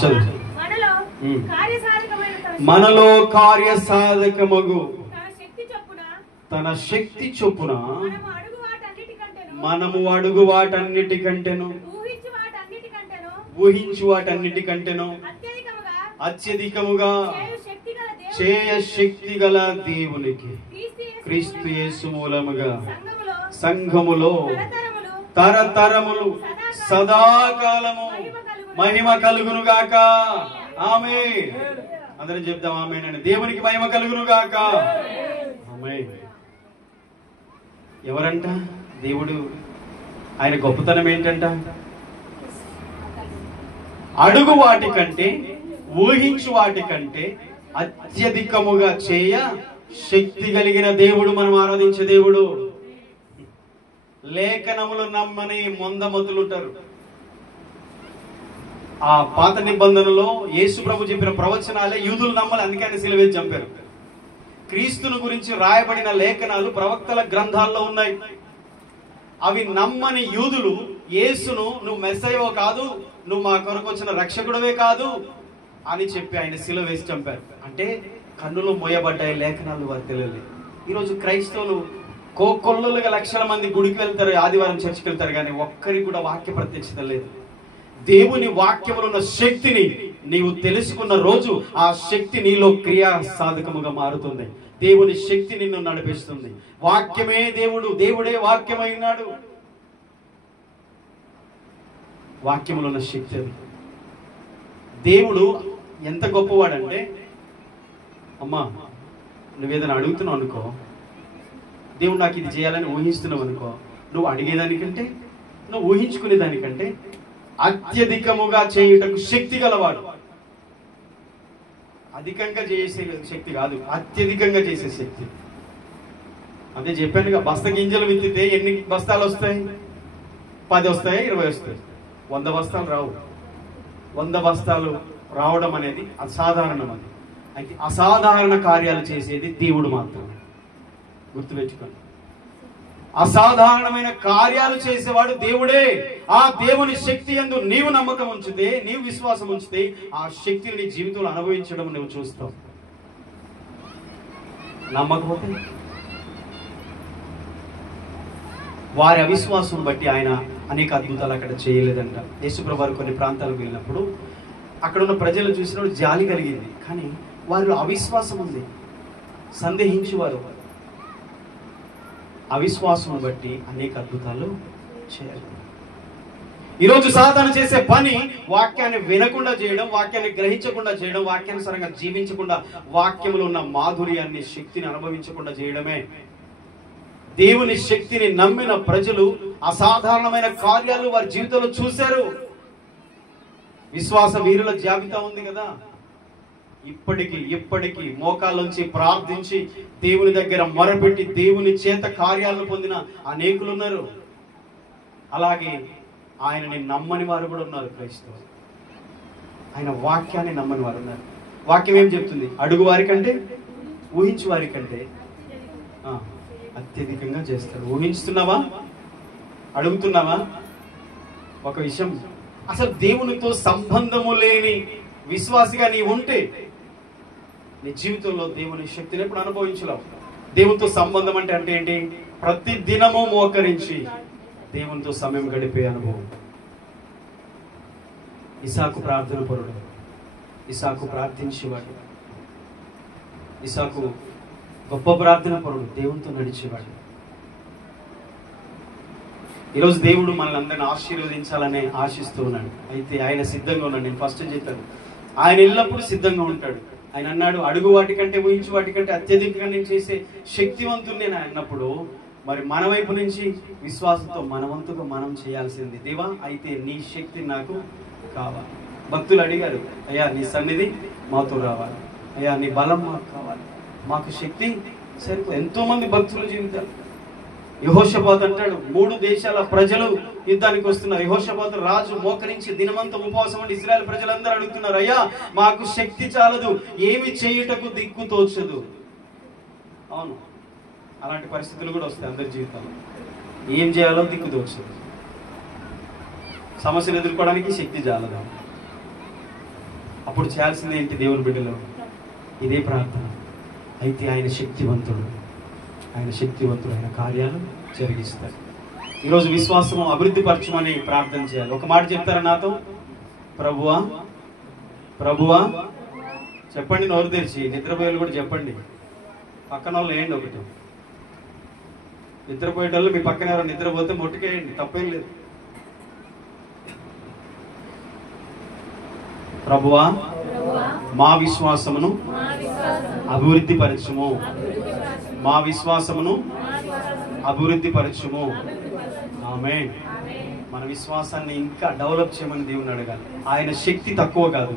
చదువు. మనలో కార్యసాధకమగు తన శక్తి చొప్పున మనము అడుగు వాటన్నిటికంటేను ఊహించు వాటన్నిటికంటేను అత్యధికముగా చేయ శక్తి గల దేవునికి క్రీస్తు యేసు మూలముగా సంఘములో తరతరములు సదాకాలము మహిమ కలుగును గాక. ఆమేన్. అందరం చెప్దాం ఆమేన్ అని. దేవునికి మహిమ కలుగును గాక. ఆమేన్. ఎవరంట దేవుడు? ఆయన గొప్పతనం ఏంటంట? అడుగు వాటికంటే ఊహించు వాటికంటే అత్యధికముగా చేయ శక్తి కలిగిన దేవుడు మనం ఆరాధించే దేవుడు. లేఖనములు నమ్మని మొందమతులు ఉంటారు. ఆ పాత నిబంధనలో యేసు ప్రభు చెప్పిన ప్రవచనాలే యూదులు నమ్మలు, అందుకే ఆయన సిలువ వేసి చంపారు. క్రీస్తును గురించి రాయబడిన లేఖనాలు ప్రవక్తల గ్రంథాల్లో ఉన్నాయి. అవి నమ్మని యూదులు యేసును నువ్వు మెస్సయ్యో కాదు, నువ్వు మా కొరకు వచ్చిన రక్షకుడవే కాదు అని చెప్పి ఆయన సిలువ వేసి చంపారు. అంటే కన్నులు మోయబడ్డాయి, లేఖనాలు వారు తెలియలేదు. ఈరోజు క్రైస్తవులు కోకొల్లులుగా లక్షల మంది గుడికి వెళ్తారు, ఆదివారం చర్చికి వెళ్తారు, కానీ ఒక్కరికి కూడా వాక్య ప్రత్యక్షత లేదు. దేవుని వాక్యములో ఉన్న శక్తిని నీవు తెలుసుకున్న రోజు ఆ శక్తి నీలో క్రియా సాధకముగా మారుతుంది. దేవుని శక్తి నిన్ను నడిపిస్తుంది. వాక్యమే దేవుడు, దేవుడే వాక్యమైనాడు. వాక్యములో ఉన్న శక్తి అది. దేవుడు ఎంత గొప్పవాడంటే, అమ్మా నువ్వేదైనా అడుగుతున్నావు అనుకో, దేవుడు నాకు ఇది చేయాలని ఊహిస్తున్నావు అనుకో, నువ్వు అడిగేదానికంటే నువ్వు ఊహించుకునే దానికంటే అత్యధికముగా చేయుటకు శక్తి గలవాడు. అధికంగా చేసే శక్తి కాదు, అత్యధికంగా చేసే శక్తి. అదే చెప్పానుగా, బస్తా గింజలు విత్తితే ఎన్ని బస్తాలు వస్తాయి? 10 వస్తాయి, 20 వస్తాయి. 100 బస్తాలు రావు. 100 బస్తాలు రావడం అనేది అసాధారణం. అది అయితే అసాధారణ కార్యాలు చేసేది దేవుడు మాత్రమే. గుర్తుపెట్టుకోండి, అసాధారణమైన కార్యాలు చేసేవాడు దేవుడే. ఆ దేవుని శక్తి యందు నీవు నమ్మకం ఉంచితే, నీవు విశ్వాసం ఉంచితే, ఆ శక్తిని నీ జీవితంలో అనుభవించడం నువ్వు చూస్తావు. నమ్మకపోతే వారి అవిశ్వాసం బట్టి ఆయన అనేక అద్భుతాలు అక్కడ చేయలేదంట. యేసుప్రభు వారు కొన్ని ప్రాంతాలకు వెళ్ళినప్పుడు అక్కడ ఉన్న ప్రజలు చూసినప్పుడు జాలి కలిగింది, కానీ వారిలో అవిశ్వాసం ఉంది, సందేహించేవారు. అవిశ్వాసం బట్టి అనేక అద్భుతాలు చేయాలి. ఈరోజు సాతాను చేసే పని వాక్యాన్ని వినకుండా చేయడం, వాక్యాన్ని గ్రహించకుండా చేయడం, వాక్యానుసారంగా జీవించకుండా, వాక్యములో ఉన్న మాధుర్యాన్ని, శక్తిని అనుభవించకుండా చేయడమే. దేవుని శక్తిని నమ్మిన ప్రజలు అసాధారణమైన కార్యాలు వారి జీవితంలో చూశారు. విశ్వాస వీరుల జాబితా ఉంది కదా. ఇప్పటికీ మోకాళ్ళొంచి ప్రార్థించి దేవుని దగ్గర మొరపెట్టి దేవుని చేత కార్యాలను పొందిన అనేకులు ఉన్నారు. అలాగే ఆయనని నమ్మని వారు కూడా ఉన్నారు. క్రైస్తవులు ఆయన వాక్యాన్ని నమ్మని వారు ఉన్నారు. వాక్యం ఏం చెప్తుంది? అడుగు వారి కంటే ఊహించు వారి కంటే అత్యధికంగా చేస్తారు. ఊహించుతున్నావా? అడుగుతున్నావా? ఒక విషయం, అసలు దేవునితో సంబంధము లేని విశ్వాసిగా నీ ఉంటే నీ జీవితంలో దేవుని శక్తిని ఎప్పుడు అనుభవించలేవు. దేవునితో సంబంధం అంటే ఏంటి? ప్రతి దినము మోకరించి దేవునితో సమయం గడిపే అనుభవం. ఇసాకు ప్రార్థన పరుడు, ఇసాకు ప్రార్థించేవాడు, ఇసాకు గొప్ప ప్రార్థన పరుడు, దేవునితో నడిచేవాడు. ఈరోజు దేవుడు మనల్ని అందరిని ఆశీర్వదించాలని ఆశిస్తూ ఉన్నాడు. అయితే ఆయన సిద్ధంగా ఉన్నాడు. నేను ఫస్ట్ చెప్పాను, ఆయన ఎల్లప్పుడూ సిద్ధంగా ఉంటాడు. ఆయన అన్నాడు, అడుగు వాటికంటే ఊహించు వాటికంటే అత్యధికంగా నేను చేసే శక్తివంతుని నేను అన్నప్పుడు, మరి మన వైపు నుంచి విశ్వాసంతో మనవంతుగా మనం చేయాల్సింది. దేవా, అయితే నీ శక్తి నాకు కావాలి. భక్తులు అడిగారు, అయ్యా నీ సన్నిధి మాతో రావాలి, అయ్యా నీ బలం మాకు కావాలి, మాకు శక్తి సరిపో. ఎంతో మంది భక్తుల జీవితాలు. యెహోషాపాతు అంటాడు, 3 దేశాల ప్రజలు యుద్ధానికి వస్తున్నారు. యెహోషాపాతు రాజు మోకరించి దినమంతా ఉపవాసం అంటే ఇశ్రాయేలు ప్రజలందరూ అడుగుతున్నారు, అయ్యా మాకు శక్తి చాలదు, ఏమి చేయుటకు దిక్కు తోచదు. అవును, అలాంటి పరిస్థితులు కూడా వస్తాయి అందరి జీవితంలో. ఏం చేయాలో దిక్కు తోచదు. సమస్యలు ఎదుర్కోవడానికి శక్తి చాలదు. అప్పుడు చేయాల్సింది ఏంటి? దేవుని బిడ్డలో ఇదే ప్రార్థన. అయితే ఆయన శక్తివంతుడు, ఆయన కార్యాలు జరిగిస్తారు. ఈరోజు విశ్వాసం అభివృద్ధి పరచమని ప్రార్థన చేయాలి. ఒక మాట చెప్తారా నాతో? ప్రభువా ప్రభువా చెప్పండి, నోరు తెరిచి. నిద్రపోయేలు కూడా చెప్పండి. పక్కన వాళ్ళు వేయండి ఒకటి. నిద్రపోయేటోళ్ళు మీ పక్కన ఎవరు నిద్రపోతే మొట్టుకేయండి, తప్పేం లేదు. ప్రభువా మా విశ్వాసమును అభివృద్ధి పరచుము, మా విశ్వాసమును అభివృద్ధి పరచుము. ఆమేన్. మన విశ్వాసాన్ని ఇంకా డెవలప్ చేయమని దేవుని అడగాలి. ఆయన శక్తి తక్కువ కాదు,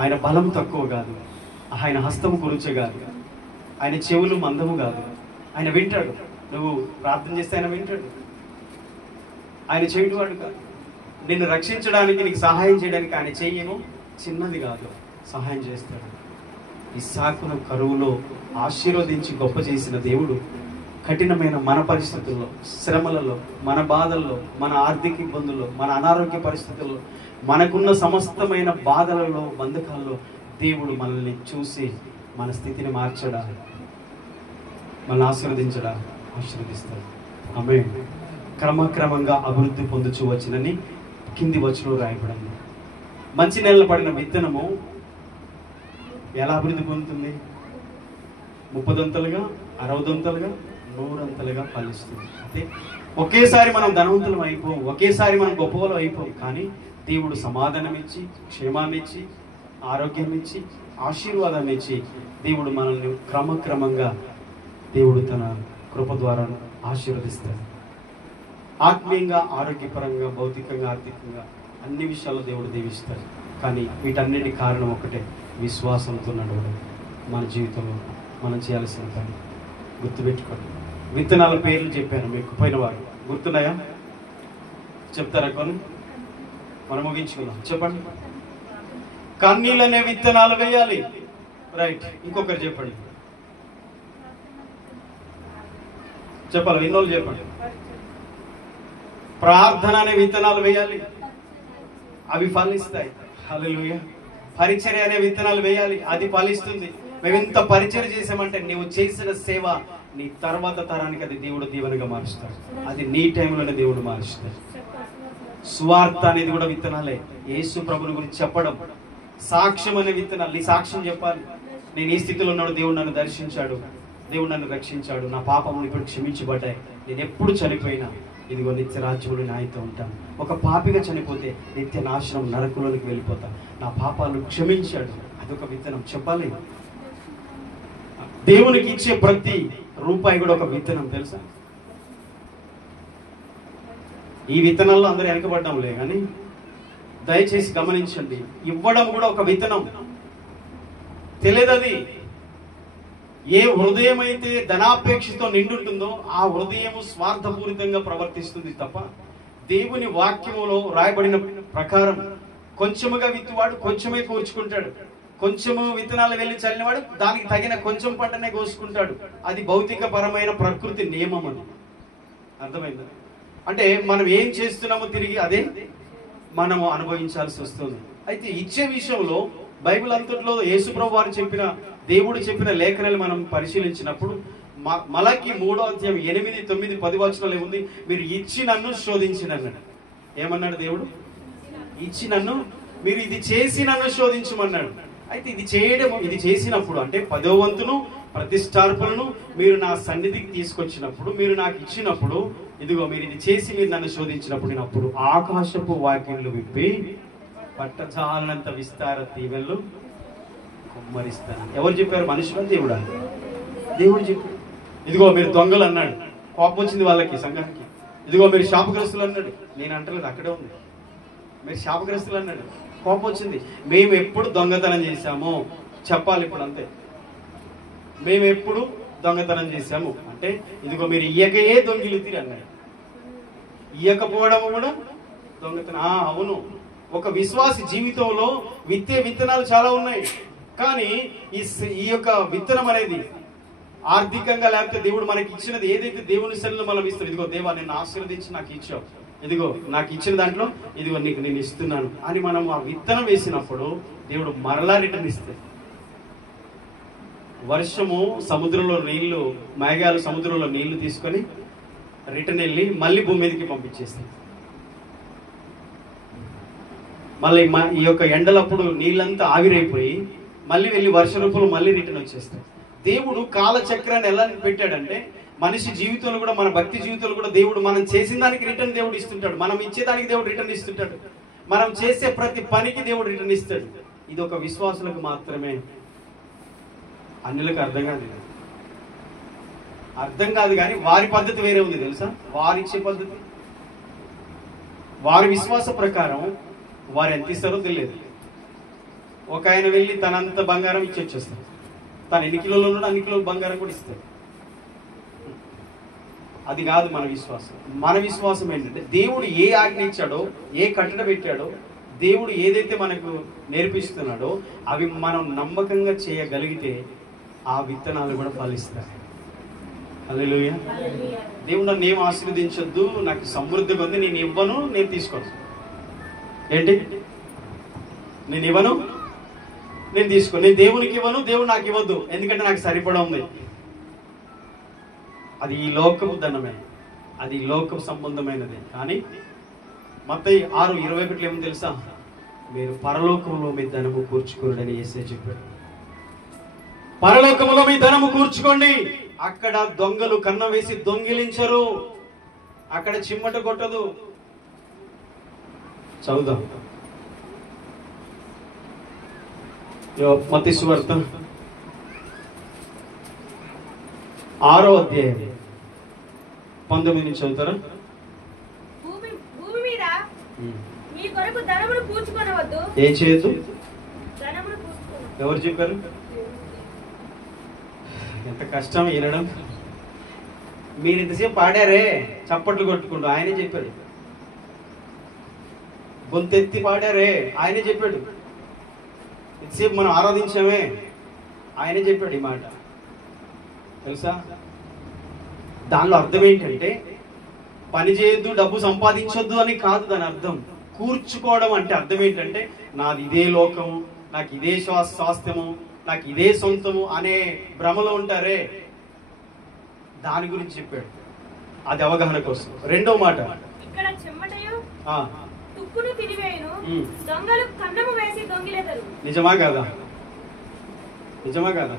ఆయన బలం తక్కువ కాదు, ఆయన హస్తము కొరుచే కాదు, ఆయన చెవులు మందము కాదు. ఆయన వింటాడు. నువ్వు ప్రార్థన చేస్తే ఆయన వింటాడు. ఆయన చేయటవాడు కాదు. నిన్ను రక్షించడానికి, నీకు సహాయం చేయడానికి ఆయన చెయ్యను చిన్నది కాదు, సహాయం చేస్తాడు. ఇస్సాకును కరువులో ఆశీర్వదించి గొప్ప చేసిన దేవుడు కఠినమైన మన పరిస్థితుల్లో, శ్రమలలో, మన బాధల్లో, మన ఆర్థిక ఇబ్బందుల్లో, మన అనారోగ్య పరిస్థితుల్లో, మనకున్న సమస్తమైన బాధలలో, బంధకాల్లో దేవుడు మనల్ని చూసి మన స్థితిని మార్చడా, మనల్ని ఆశీర్వదించడా, ఆశీర్వదిస్తాడు. ఆమేన్. క్రమక్రమంగా అభివృద్ధి పొందుచూ వచ్చినని కింది వచనంలో రాయబడింది. మంచి నేలలో పడిన విత్తనము ఎలా అభివృద్ధి పొందుతుంది? 30 దంతలుగా, 60 దంతలుగా, 100 అంతలుగా ఫలిస్తుంది. అంటే ఒకేసారి మనం ధనవంతులం అయిపోం, ఒకేసారి మనం గొప్పవాళ్ళు అయిపోం. కానీ దేవుడు సమాధానం ఇచ్చి, క్షేమాన్ని ఇచ్చి, ఆరోగ్యం ఇచ్చి, ఆశీర్వాదాన్ని ఇచ్చి దేవుడు మనల్ని క్రమక్రమంగా దేవుడు తన కృప ద్వారా ఆశీర్వదిస్తాడు. ఆత్మీయంగా, ఆరోగ్యపరంగా, భౌతికంగా, ఆర్థికంగా అన్ని విషయాల్లో దేవుడు దీవిస్తాడు. కానీ వీటన్నిటి కారణం ఒకటే, విశ్వాసంతో నడవడం. మన జీవితంలో మనం చేయాల్సిన పని గుర్తుపెట్టుకోండి. విత్తనాల పేర్లు చెప్పాను మీకు, పోయిన వారు గుర్తున్నాయా? చెప్తారా కొన్ని? మనం ముగించుకుందాం. చెప్పండి. కన్నీళ్ళనే విత్తనాలు వేయాలి. రైట్. ఇంకొకరు చెప్పండి. చెప్పాలి, విన్నోళ్ళు చెప్పండి. ప్రార్థన అనే విత్తనాలు వేయాలి, అవి ఫలిస్తాయి. హల్లెలూయా. పరిచర్య అనే విత్తనాలు వేయాలి, అది ఫలిస్తుంది. మేము ఎంత పరిచర్య చేసామంటే నువ్వు చేసిన సేవ నీ తర్వాత తరానికి అది దేవుడు దీవెనగా మారుస్తాడు. అది నీ టైంలోనే దేవుడు మారుస్తాడు. సువార్త అనేది కూడా విత్తనాలే. యేసు ప్రభుని గురించి చెప్పడం. సాక్ష్యం అనే విత్తనాలు. నీ సాక్ష్యం చెప్పాలి. నేను ఈ స్థితిలో ఉన్నాడు, దేవుడు నన్ను దర్శించాడు, దేవుడు నన్ను రక్షించాడు, నా పాపములు ఇప్పుడు క్షమించబడ్డాయి, నేను ఎప్పుడు చనిపోయినా ఇదిగో నిత్య రాజ్యంలో నాయతో ఉంటాను. ఒక పాపిగా చనిపోతే నిత్య నాశనం, నరకులోనికి వెళ్ళిపోతా, నా పాపాలు క్షమించాడు. అదొక విత్తనం. చెప్పాలి. దేవునికి ఇచ్చే ప్రతి రూపాయి కూడా ఒక విత్తనం, తెలుసా? ఈ విత్తనాల్లో అందరూ వెనకబడ్డంలే, కానీ దయచేసి గమనించండి, ఇవ్వడం కూడా ఒక విత్తనం. తెలియదది. ఏ హృదయం అయితే ధనాపేక్షతో నిండుంటుందో ఆ హృదయము స్వార్థపూరితంగా ప్రవర్తిస్తుంది తప్ప, దేవుని వాక్యములో రాయబడిన ప్రకారం కొంచెముగా విత్తువాడు కొంచెమే కూర్చుకుంటాడు, కొంచెము విత్తనాలు వెళ్ళి చల్లినవాడు దానికి తగిన కొంచెం పంటనే కోసుకుంటాడు. అది భౌతిక పరమైన ప్రకృతి నియమం. అది అర్థమైందా? అంటే మనం ఏం చేస్తున్నామో తిరిగి అదే మనము అనుభవించాల్సి వస్తుంది. అయితే ఇచ్చే విషయంలో బైబిల్ అంతట్లో యేసుప్రభు వారు చెప్పిన, దేవుడు చెప్పిన లేఖనాలు మనం పరిశీలించినప్పుడు మలాకి 3వ అధ్యాయం 8, 9, 10 వచనాలు ఏముంది? మీరు ఇచ్చి నన్ను శోధించినన్నాడు. ఏమన్నాడు దేవుడు? ఇచ్చి నన్ను, మీరు ఇది చేసి నన్ను శోధించమన్నాడు. అయితే ఇది చేసినప్పుడు అంటే 10వ వంతును ప్రతిష్టార్పణను మీరు నా సన్నిధికి తీసుకొచ్చినప్పుడు, మీరు నాకు ఇచ్చినప్పుడు, ఇదిగో మీరు ఇది చేసి మీరు నన్ను శోధించినప్పుడు, నేను అప్పుడు ఆకాశపు వాక్యములు విప్పి పట్టజాలనంత విస్తార దీవెనలు కుమ్మరిస్తాను. ఎవరు చెప్పారు? మనుషులా, దేవుడా? దేవుడు చెప్పాడు. ఇదిగో మీరు దొంగలు అన్నాడు, కోపం వచ్చింది వాళ్ళకి, సంఘానికి. ఇదిగో మీరు శాపగ్రస్తులు అన్నాడు, నేను అంటలేదు, అక్కడే ఉంది. మీరు శాపగ్రస్తులు అన్నాడు, కోపం వచ్చింది. మేము ఎప్పుడు దొంగతనం చేశాము చెప్పాలి ఇప్పుడు, అంతే. మేము ఎప్పుడు దొంగతనం చేశాము అంటే, ఇదిగో మీరు ఇయ్యకయే దొంగిలితిరి అన్నాడు. ఇయ్యకపోవడం కూడా దొంగతనం. అవును. ఒక విశ్వాసి జీవితంలో విత్తే విత్తనాలు చాలా ఉన్నాయి. కానీ ఈ యొక్క విత్తనం అనేది ఆర్థికంగా, లేకపోతే దేవుడు మనకి ఇచ్చినది ఏదైతే దేవుని సన్నిధిలో మనం ఇస్తాం, ఇదిగో దేవా నేను ఆశీర్వదించి నాకు ఇచ్చావు, ఇదిగో నాకు ఇచ్చిన దాంట్లో ఇదిగో నీకు నేను ఇస్తున్నాను అని మనం ఆ విత్తనం వేసినప్పుడు దేవుడు మరలా రిటర్న్ ఇస్తాడు. వర్షము సముద్రంలో నీళ్లు, మేఘాలు సముద్రంలో నీళ్లు తీసుకొని రిటర్న్ వెళ్ళి మళ్ళీ భూమి మీదకి పంపించేస్తాయి. మళ్ళీ ఈ యొక్క ఎండలప్పుడు నీళ్ళంతా ఆవిరైపోయి మళ్ళీ వెళ్ళి వర్ష రూపంలో మళ్ళీ రిటర్న్ వచ్చేస్తాయి. దేవుడు కాలచక్రాన్ని ఎలా పెట్టాడంటే మనిషి జీవితంలో కూడా, మన భక్తి జీవితంలో కూడా దేవుడు మనం చేసిన దానికి రిటర్న్ దేవుడు ఇస్తుంటాడు, మనం ఇచ్చేదానికి దేవుడు రిటర్న్ ఇస్తుంటాడు, మనం చేసే ప్రతి పనికి దేవుడు రిటర్న్ ఇస్తాడు. ఇది ఒక విశ్వాసులకు మాత్రమే, అన్యులకు అర్థం కాదు కానీ వారి పద్ధతి వేరే ఉంది తెలుసా. వారి ఇచ్చే పద్ధతి, వారి విశ్వాస ప్రకారం వారు ఎంత ఇస్తారో తెలియదు. ఒక ఆయన వెళ్ళి తనంత బంగారం ఇచ్చి వచ్చేస్తారు, తను ఎన్ని కిలోలు ఉన్నాడో అన్ని కిలోలు బంగారం కూడా ఇస్తారు. అది కాదు మన విశ్వాసం. మన విశ్వాసం ఏంటంటే దేవుడు ఏ ఆజ్ఞ ఇచ్చాడో, ఏ కట్టడ పెట్టాడో, దేవుడు ఏదైతే మనకు నేర్పిస్తున్నాడో అవి మనం నమ్మకంగా చేయగలిగితే ఆ విత్తనాలు కూడా ఫలిస్తాయి. హల్లెలూయా. దేవుడు నన్ను ఏం ఆశీర్వదించొద్దు, నాకు సమృద్ధిగా ఉంది, నేను ఇవ్వను, నేను తీసుకోను. ఏంటి? నేను ఇవ్వను, నేను తీసుకోను. నేను దేవునికి ఇవ్వను, దేవుడు నాకు ఇవ్వద్దు, ఎందుకంటే నాకు సరిపడా ఉంది. అది ఈ లోకపు ధనమే, అది లోకపు సంబంధమైనది. కానీ మత్తయి 6:21 ఏమో తెలుసా, మీరు పరలోకంలో మీ ధనము కూర్చుకోరని యేసే చెప్పాడు. పరలోకంలో మీ ధనము కూర్చుకోండి, అక్కడ దొంగలు కన్న వేసి దొంగిలించరు, అక్కడ చిమ్మట కొట్టదు. చదువుదాం మత్తయి సువార్త 6వ అధ్యాయం 19 నుంచి చదువుతారా? భూమి మీద మీ కొరకు ధనమును కూర్చుకొనవద్దు. ఏం చేయొద్దు? ధనమును కూర్చుకొనవద్దు. ఎవరు చెప్పారు? ఎంత కష్టం వినడం. మీరు ఇంతసేపు పాడారే చప్పట్లు కొట్టుకుంటూ, ఆయనే చెప్పాడు. గొంతెత్తి పాడారే, ఆయనే చెప్పాడు. ఇంతసేపు మనం ఆరాధించామే, ఆయనే చెప్పాడు ఈ మాట. తెలుసా? దానిలో అర్థం ఏంటంటే పని చేయొద్దు, డబ్బు సంపాదించొద్దు అని కాదు దాని అర్థం. కూర్చుకోవడం అంటే అర్థం ఏంటంటే నాది ఇదే లోకము, నాకు ఇదే స్వాస్థ్యము, నాకు ఇదే సొంతము అనే భ్రమలో ఉంటారే, దాని గురించి చెప్పాడు. అది అవగాహన కోసం. రెండో మాట, ఇక్కడ చెమ్మటయు తుక్కును తినివేయును, దొంగలు కన్నము వేసి దొంగిలేదరు. నిజమా కాదా? నిజమా కాదా?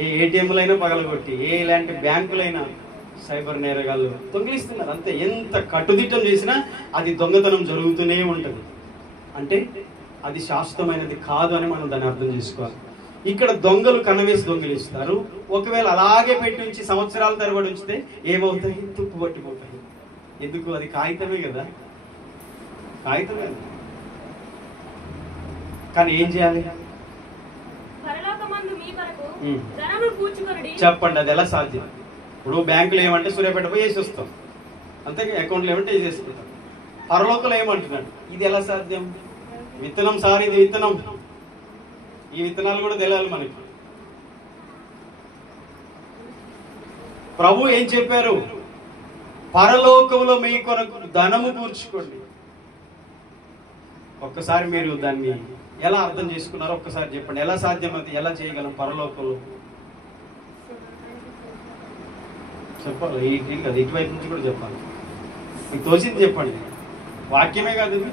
ఏ ఏటీఎంలైనా పగలగొట్టి, ఏ ఇలాంటి బ్యాంకులైనా సైబర్ నేరగాళ్ళు దొంగిలిస్తున్నారు. అంతే. ఎంత కట్టుదిట్టం చేసినా అది దొంగతనం జరుగుతూనే ఉంటుంది. అంటే అది శాశ్వతమైనది కాదు అని మనం దాన్ని అర్థం చేసుకోవాలి. ఇక్కడ దొంగలు కన్నవేసి దొంగిలిస్తారు. ఒకవేళ అలాగే పెట్టి ఉంచి సంవత్సరాల తరబడి ఉంచితే ఏమవుతాయి? తుప్పు పట్టిపోతాయి. ఎందుకు? అది కాగితమే కదా, కాగితమే. కానీ ఏం చేయాలి? చెప్పండి, అది ఎలా సాధ్యం? ఇప్పుడు బ్యాంకులో ఏమంటే సూర్యాపేట పోయి వేసి వస్తాం, అంతే. అకౌంట్లో ఏమంటే వేసేసుకుంటాం. పరలోకంలో ఏమంటున్నాడు? ఇది ఎలా సాధ్యం? విత్తనం సార్, ఇది విత్తనం. ఈ విత్తనాలు కూడా తెలియాలి మనకి. ప్రభు ఏం చెప్పారు? పరలోకంలో మీ కొరకు ధనము కూర్చుకోండి. ఒక్కసారి మీరు దాన్ని ఎలా అర్థం చేసుకున్నారో ఒక్కసారి చెప్పండి. ఎలా సాధ్యం? అది ఎలా చేయగలం పరలోకంలో? చెప్పాలి. అది ఇటువైపు నుంచి కూడా చెప్పాలి. మీకు తోచింది చెప్పండి. వాక్యమే కాదు ఇది.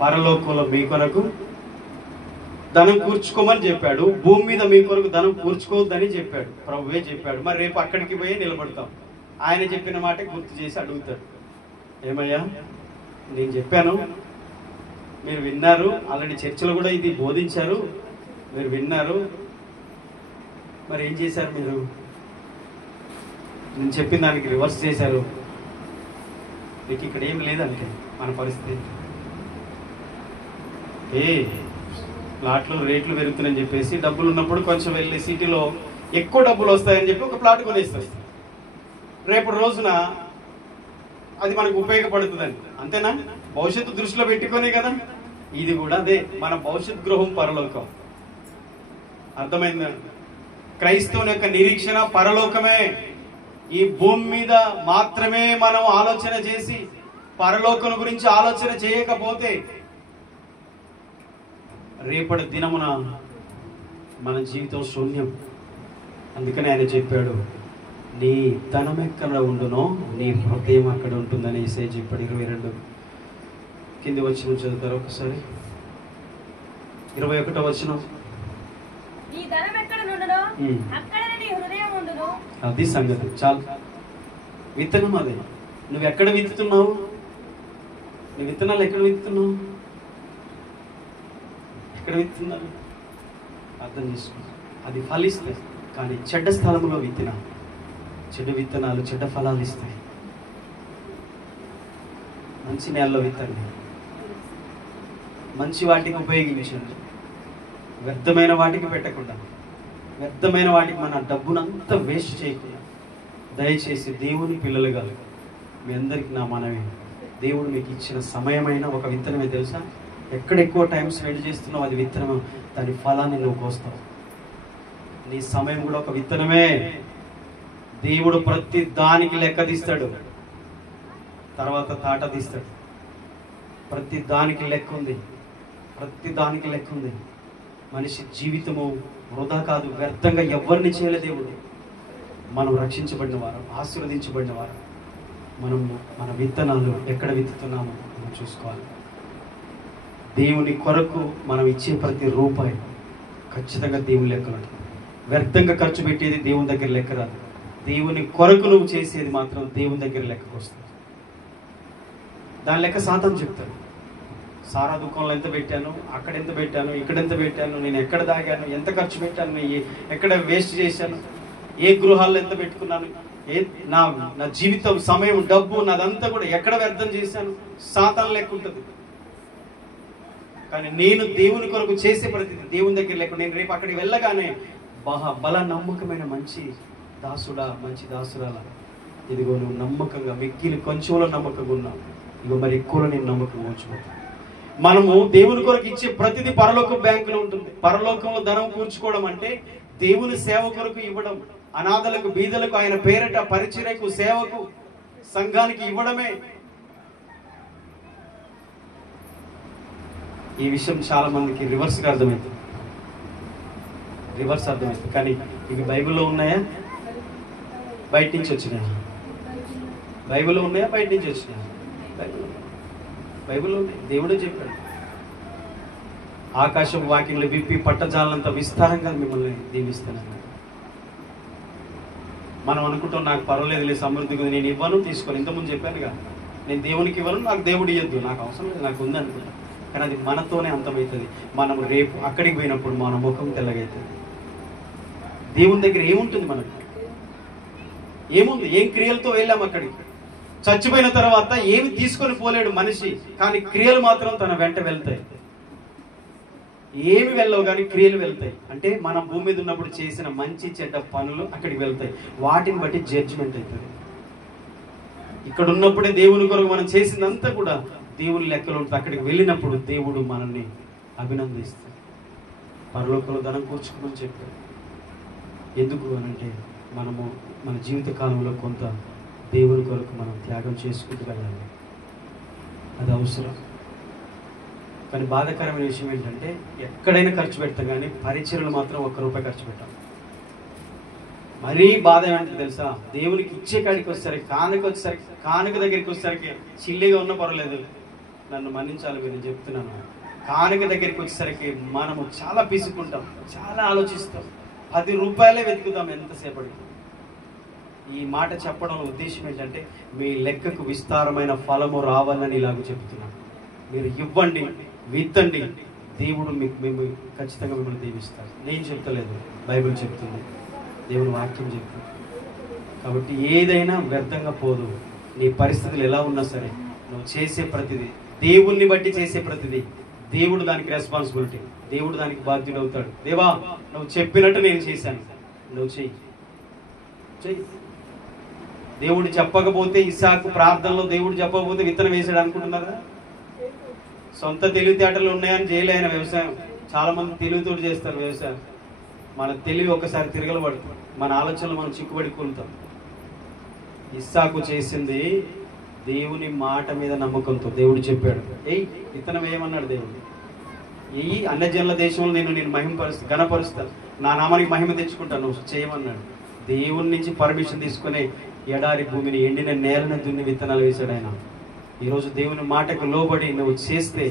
పరలోకంలో మీ కొరకు ధనం కూర్చుకోమని చెప్పాడు. భూమి మీద మీ కొరకు ధనం కూర్చుకోవద్దని చెప్పాడు. ప్రభువే చెప్పాడు. మరి రేపు అక్కడికి పోయి నిలబడతాం. ఆయన చెప్పిన మాట గుర్తు చేసి అడుగుతాడు, ఏమయ్యా నేను చెప్పాను, మీరు విన్నారు, ఆల్రెడీ చర్చలో కూడా ఇది బోధించారు, మీరు విన్నారు, మరి ఏం చేశారు? మీరు నేను చెప్పిన దానికి రివర్స్ చేశారు. మీకు ఇక్కడ ఏం లేదంటే మన పరిస్థితి. ప్లాట్లు రేట్లు పెరుగుతున్నాయని చెప్పేసి డబ్బులు ఉన్నప్పుడు కొంచెం వెళ్ళి సిటీలో ఎక్కువ డబ్బులు వస్తాయని చెప్పి ఒక ప్లాట్ కొనేస్తారు. రేపు రోజున అది మనకు ఉపయోగపడుతుందని, అంతేనా? భవిష్యత్తు దృష్టిలో పెట్టుకునే కదా. ఇది కూడా అదే. మన భవిష్యత్ గృహం పరలోకం. అర్థమైందా? క్రైస్తవుని యొక్క నిరీక్షణ పరలోకమే. ఈ భూమి మీద మాత్రమే మనం ఆలోచన చేసి పరలోకం గురించి ఆలోచన చేయకపోతే రేపటి దినమున మన జీవితం శూన్యం. అందుకని ఆయన చెప్పాడు, నీ ధనం ఎక్కడ ఉండునో నీ హృదయం అక్కడ ఉంటుందని యేసయ్య చెప్పాడు. 22 కింది వచనం చదువుతారు ఒకసారి. 21వ వచనం. ఈ ధనం ఎక్కడ నుండునో అక్కడనే నీ హృదయం ఉండును. అది సంగతి. చాలు. విత్తనం అదే. నువ్వు ఎక్కడ విత్తుతున్నావు? నీ విత్తనాలు ఎక్కడ విత్తుతున్నావు? ఎక్కడ విత్తున్నారు? అర్థం చేసుకో. అది ఫలిస్తాయి. కానీ చెడ్డ స్థలంలో విత్తిన చెడు విత్తనాలు చెడ్డ ఫలాలు ఇస్తాయి. మంచి నేలలో విత్తండి. మంచి వాటికి ఉపయోగించండి. వ్యర్థమైన వాటికి పెట్టకుండా, వ్యర్థమైన వాటికి మన డబ్బునంతా వేస్ట్ చేయకుండా దయచేసి దేవుని పిల్లలుగా మీ అందరికీ నా మనమే, దేవుడు మీకు ఇచ్చిన సమయమైన ఒక విత్తనమే తెలుసా? ఎక్కడ ఎక్కువ టైం స్పెండ్ చేస్తున్నావు అది విత్తనం. దాని ఫలాన్ని నువ్వు కోస్తావు. నీ సమయం కూడా ఒక విత్తనమే. దేవుడు ప్రతి దానికి లెక్క తీస్తాడు, తర్వాత తాట తీస్తాడు. ప్రతి దానికి లెక్క ఉంది, ప్రతి దానికి లెక్క ఉంది. మనిషి జీవితము వృధా కాదు, వ్యర్థంగా ఎవరిని చేయలే దేవుడు. మనం రక్షించబడిన వారు, ఆశీర్వదించబడిన వారు. మనము మన విత్తనాలు ఎక్కడ విత్తుతున్నామో మనం చూసుకోవాలి. దేవుని కొరకు మనం ఇచ్చే ప్రతి రూపాయి ఖచ్చితంగా దేవుని లెక్కలు. వ్యర్థంగా ఖర్చు పెట్టేది దేవుని దగ్గర లెక్క రాదు. దేవుని కొరకు నువ్వు చేసేది మాత్రం దేవుని దగ్గర లెక్కకు వస్తుంది. దాని లెక్క సాతాను చెప్తాడు. సారా దుకాణంలో ఎంత పెట్టాను, అక్కడ ఎంత పెట్టాను, ఇక్కడ ఎంత పెట్టాను, నేను ఎక్కడ దాగాను, ఎంత ఖర్చు పెట్టాను, ఎక్కడ వేస్ట్ చేశాను, ఏ గృహాల్లో ఎంత పెట్టుకున్నాను, నా జీవితం, సమయం, డబ్బు నాదంతా కూడా ఎక్కడ వ్యర్థం చేశాను, సాతాను లెక్క ఉంటుంది. కానీ నేను దేవుని కొరకు చేసే ప్రతిదీ దేవుని దగ్గర లెక్క. నేను రేపు అక్కడికి వెళ్ళగానే బల నమ్మకమైన మంచి దాసుడా, మంచి దాసురాలా, ఇదిగో నువ్వు నమ్మకంగా మిక్కిలి కొంచెంలో నమ్మకంగా ఉన్నావు, ఇదిగో మరి ఎక్కువలో నేను నమ్మకంగా ఉంచుకుంటాను. మనము దేవుని కొరకు ఇచ్చే ప్రతిదీ పరలోక బ్యాంకులో ఉంటుంది. పరలోకంలో ధనం కూర్చుకోవడం అంటే దేవుని సేవ కొరకు ఇవ్వడం, అనాథలకు, బీదలకు, ఆయన పేరట పరిచర్యకు, సేవకు, సంఘానికి ఇవ్వడమే. ఈ విషయం చాలా మందికి రివర్స్గా అర్థమవుతుంది. కానీ ఇవి బైబిల్లో ఉన్నాయా, బయట నుంచి వచ్చినాయా? బైబిల్లో ఉన్నాయా, బయట నుంచి వచ్చినాయా? బైబిల్లో ఉన్నాయి. దేవుడే చెప్పాడు, ఆకాశం వాకిళ్ళు విప్పి పట్టజాలంత విస్తారంగా మిమ్మల్ని దీవిస్తానన్నాడు. మనం అనుకుంటాం నాకు పర్వాలేదులే, సమృద్ధిగా నేను ఇవ్వను, తీసుకోను. ఇంతకుముందు చెప్పానుగా, నేను దేవునికి ఇవ్వను, నాకు దేవుడు ఇవ్వద్దు, నాకు అవసరం లేదు, నాకు ఉంది అనుకుంటా. కానీ అది మనతోనే అంతమవుతుంది. మనం రేపు అక్కడికి పోయినప్పుడు మన ముఖం తెల్లగవుతుంది. దేవుని దగ్గర ఏముంటుంది? మనకు ఏముంది? ఏం క్రియలతో వెళ్ళాం అక్కడికి? చచ్చిపోయిన తర్వాత ఏమి తీసుకొని పోలేడు మనిషి, కానీ క్రియలు మాత్రం తన వెంట వెళ్తాయి. ఏమి వెళ్ళవు కానీ క్రియలు వెళ్తాయి. అంటే మనం భూమి మీద ఉన్నప్పుడు చేసిన మంచి చెడ్డ పనులు అక్కడికి వెళ్తాయి. వాటిని బట్టి జడ్జిమెంట్ అవుతుంది. ఇక్కడ ఉన్నప్పుడే దేవుని కొరకు మనం చేసిందంతా కూడా దేవుని లెక్కలు ఉంటుంది. అక్కడికి వెళ్ళినప్పుడు దేవుడు మనల్ని అభినందిస్తాడు. పరలోకంలో ధనం కూర్చుకోమని చెప్పాడు. ఎందుకు అనంటే మనము మన జీవిత కాలంలో కొంత దేవుని కొరకు మనం త్యాగం చేసుకుంటూ వెళ్ళాలి. అది అవసరం. కానీ బాధాకరమైన విషయం ఏంటంటే ఎక్కడైనా ఖర్చు పెడతాం, కానీ పరిచర్యలు మాత్రం ₹1 ఖర్చు పెట్టాం. మరీ బాధ ఏమంటే తెలుసా, దేవునికి ఇచ్చే కాడికి వచ్చేసరికి, కానుక దగ్గరికి వచ్చేసరికి చిల్లిగా ఉన్నా పర్వాలేదు, నన్ను మన్నించాలి మీరు చెప్తున్నాను. కానుక దగ్గరికి వచ్చేసరికి మనము చాలా పిసుకుంటాం, చాలా ఆలోచిస్తాం, ₹10 వెతుకుతాం ఎంతసేపటికి. ఈ మాట చెప్పడం ఉద్దేశం ఏంటంటే మీ లెక్కకు విస్తారమైన ఫలము రావాలని ఇలాగ చెప్తున్నాను. మీరు ఇవ్వండి, విత్తండి, దేవుడు మేము ఖచ్చితంగా మిమ్మల్ని దీవిస్తారు. నేను చెప్తలేదు, బైబిల్ చెప్తుంది, దేవుని వాక్యం చెప్తుంది. కాబట్టి ఏదైనా వ్యర్థంగా పోదు. నీ పరిస్థితులు ఎలా ఉన్నా సరే నువ్వు చేసే ప్రతిదీ, దేవుణ్ణి బట్టి చేసే ప్రతిదీ, దేవుడు దానికి రెస్పాన్సిబిలిటీ, దేవుడు దానికి బాధ్యుడు అవుతాడు. దేవా నువ్వు చెప్పినట్టు నేను చేశాను, నువ్వు చెయ్యి. దేవుడు చెప్పకపోతే, ఇస్సాకు ప్రార్థనలో దేవుడు చెప్పకపోతే విత్తనం వేసాడు అనుకుంటున్నారా? సొంత తెలివితేటలు ఉన్నాయని చేయలే ఆయన వ్యవసాయం. చాలా మంది తెలివితో చేస్తారు వ్యవసాయం. మన తెలివి ఒకసారి తిరగలు పడుతుంది, మన ఆలోచనలు మనం చిక్కుబడి కూలుతాం. ఇస్సాకు చేసింది దేవుని మాట మీద నమ్మకంతో. దేవుడు చెప్పాడు, విత్తనం వేయమన్నాడు దేవుడు. అన్యజనుల దేశంలో నేను మహిమపరుస్తా, ఘనపరుస్తా, నా నామానికి మహిమ తెచ్చుకుంటాను, నువ్వు చేయమన్నాడు. దేవుని నుంచి పర్మిషన్ తీసుకునే ఎడారి భూమిని, ఎండిన నేలను దున్ని విత్తనాలు వేశాడు ఆయన. ఈరోజు దేవుని మాటకు లోబడి నువ్వు చేస్తే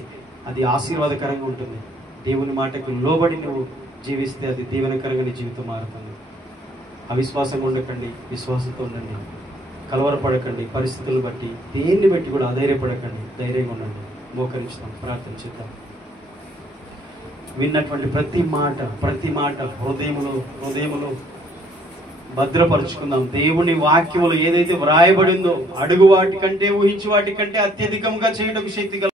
అది ఆశీర్వాదకరంగా ఉంటుంది. దేవుని మాటకు లోబడి నువ్వు జీవిస్తే అది దీవెనకరంగా నీ జీవితం మారుతుంది. అవిశ్వాసంగా ఉండకండి, విశ్వాసంతో ఉండండి. కలవరపడకండి, పరిస్థితులను బట్టి దేన్ని బట్టి కూడా అధైర్యపడకండి, ధైర్యంగా ఉండండి. మోకరించుతాం, ప్రార్థన చేద్దాం. విన్నటువంటి ప్రతి మాట హృదయములో భద్రపరుచుకుందాం. దేవుని వాక్యములు ఏదైతే వ్రాయబడిందో అడుగు వాటికంటే ఊహించి వాటికంటే అత్యధికంగా చేయడానికి శక్తి